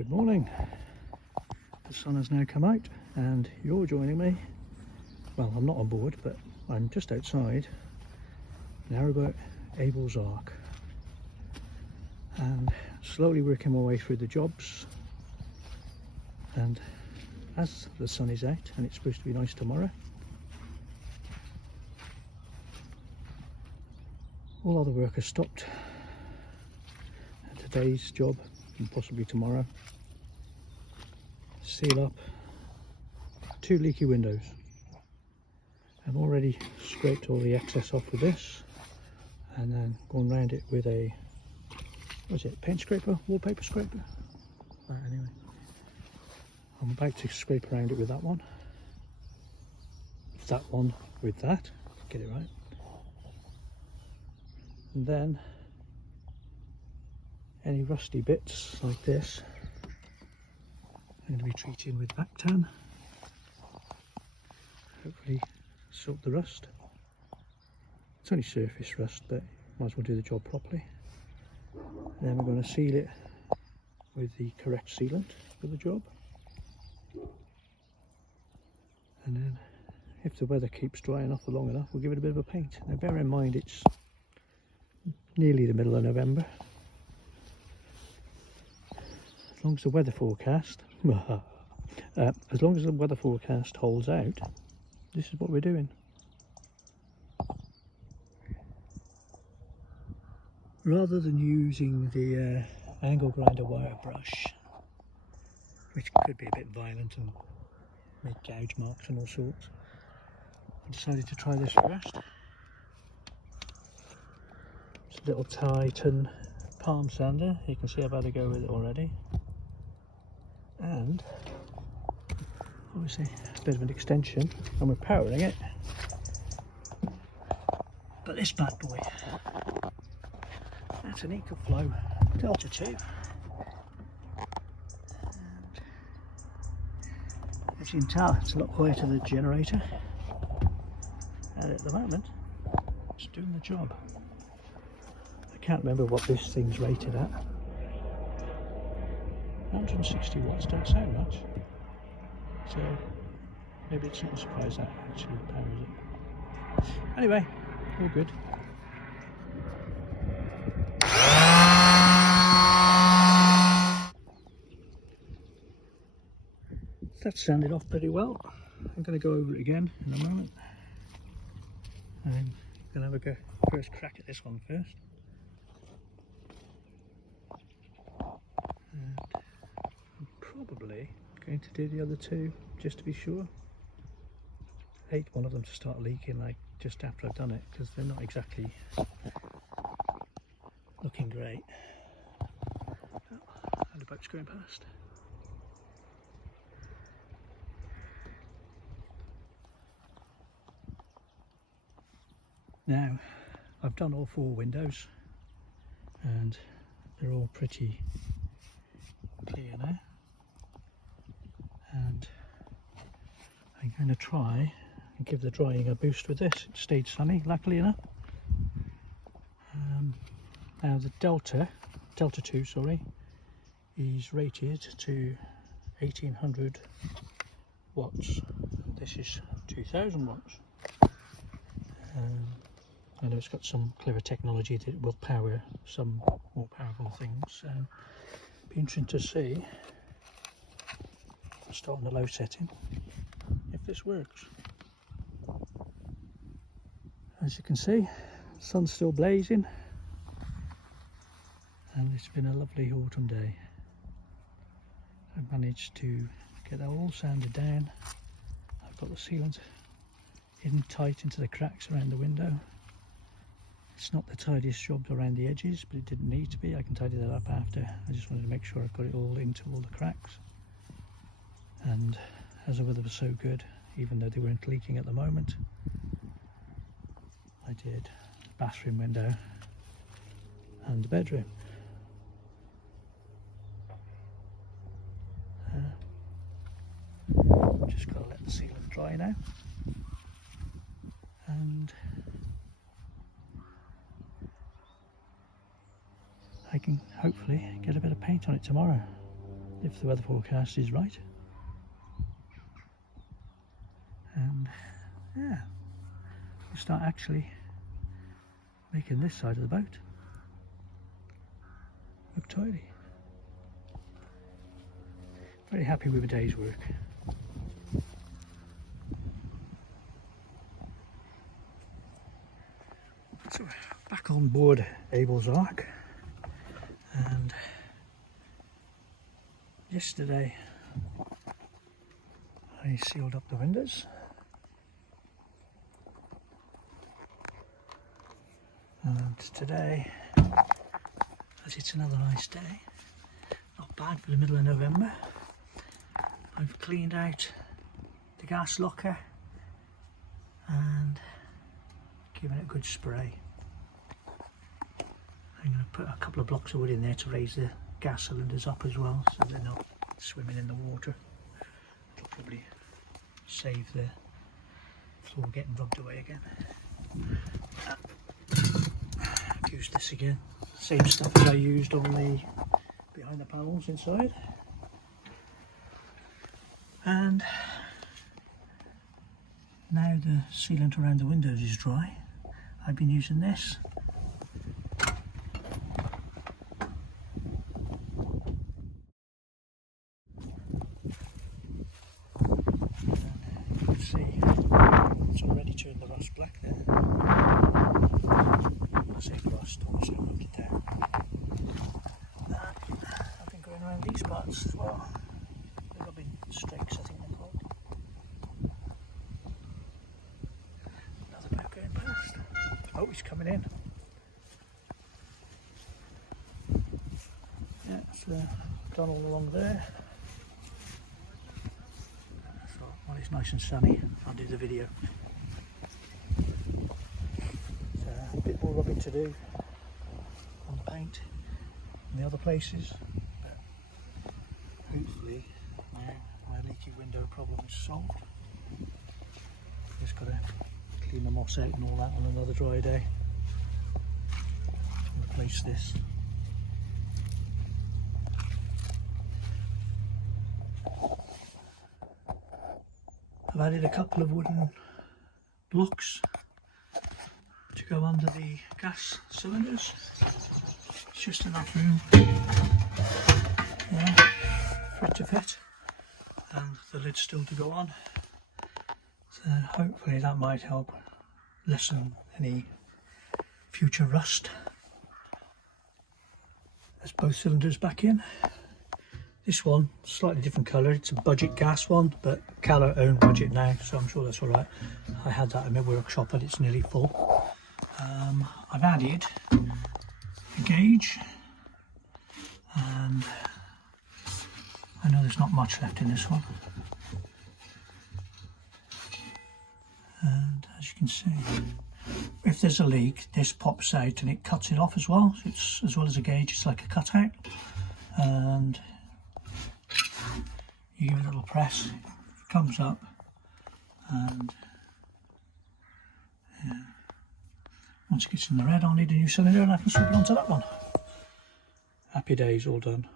Good morning. The sun has now come out and you're joining me. Well, I'm not on board, but I'm just outside Narrowboat Abel's Ark and slowly working my way through the jobs. And as the sun is out and it's supposed to be nice tomorrow, all other work has stopped. And today's job, and possibly tomorrow, seal up 2 leaky windows. I've already scraped all the excess off with this and then gone round it with a, what is it, paint scraper, wallpaper scraper? Anyway, I'm about to scrape around it with that one with that, get it right, and then any rusty bits like this I'm going to be treating with Bactan, hopefully sort the rust. It's only surface rust, but might as well do the job properly. And then we're going to seal it with the correct sealant for the job. And then if the weather keeps drying off for long enough, we'll give it a bit of a paint. Now bear in mind it's nearly the middle of November. As long as the weather forecast holds out, this is what we're doing. Rather than using the angle grinder wire brush, which could be a bit violent and make gouge marks and all sorts, I decided to try this first. It's a little Titan palm sander. You can see I've had a go with it already. And obviously it's a bit of an extension and we're powering it. But this bad boy, that's an EcoFlow Delta 2. And as you can tell, it's a lot quieter than the generator. And at the moment, it's doing the job. I can't remember what this thing's rated at. 160 watts don't sound much, so maybe it's not a surprise that actually powers it. Anyway, all good. That's sanded off pretty well. I'm going to go over it again in a moment. I'm going to have a first crack at this one first. Probably going to do the other two just to be sure. I hate one of them to start leaking like just after I've done it, because they're not exactly looking great. And the boat's going past. Now I've done all 4 windows and they're all pretty clear now. And I'm going to try and give the drying a boost with this. It stayed sunny, luckily enough. Now the Delta 2, sorry, is rated to 1800 watts. This is 2000 watts. I know it's got some clever technology that will power some more powerful things. So be interesting to see. Start on the low setting if this works. As you can see, the sun's still blazing and it's been a lovely autumn day. I've managed to get that all sanded down. I've got the sealant in tight into the cracks around the window. It's not the tidiest job around the edges, but it didn't need to be. I can tidy that up after. I just wanted to make sure I've got it all into all the cracks. And as the weather was so good, even though they weren't leaking at the moment, I did the bathroom window and the bedroom. Just got to let the sealant dry now, and I can hopefully get a bit of paint on it tomorrow. if the weather forecast is right. And yeah, we'll start actually making this side of the boat look tidy. Very happy with a day's work. So back on board Abel's Ark, and yesterday I sealed up the windows, and today, as it's another nice day, not bad for the middle of November, I've cleaned out the gas locker and given it a good spray. I'm going to put a couple of blocks of wood in there to raise the gas cylinders up as well, so they're not swimming in the water. It'll probably save the floor getting rubbed away again. Use this again, same stuff as I used on the behind the panels inside. And now the sealant around the windows is dry, I've been using this. You can see it's already turned the rust black there. I say rust, obviously I rubbed it down. I've been going around these parts as well. They've got big streaks, I think they're called. Another boat going past. Oh, he's coming in. Yeah, so done all along there. So while it's nice and sunny, I'll do the video. So a bit more rubbing to do on the paint and the other places. But hopefully now my leaky window problem is solved. Just got to clean the moss out and all that on another dry day. Replace this. I've added a couple of wooden blocks to go under the gas cylinders. It's just enough room, yeah, for it to fit, and the lid's still to go on. So hopefully that might help lessen any future rust. There's both cylinders back in. This one, slightly different colour, it's a budget gas one, but Cala own budget now, so I'm sure that's alright. I had that in my workshop but it's nearly full. I've added a gauge, and I know there's not much left in this one. And as you can see, if there's a leak, this pops out and it cuts it off as well. So it's, as well as a gauge, it's like a cutout. And you give it a little press, it comes up, and yeah, once it gets in the red, I'll need a new cylinder and I can swap it onto that one. Happy days, all done.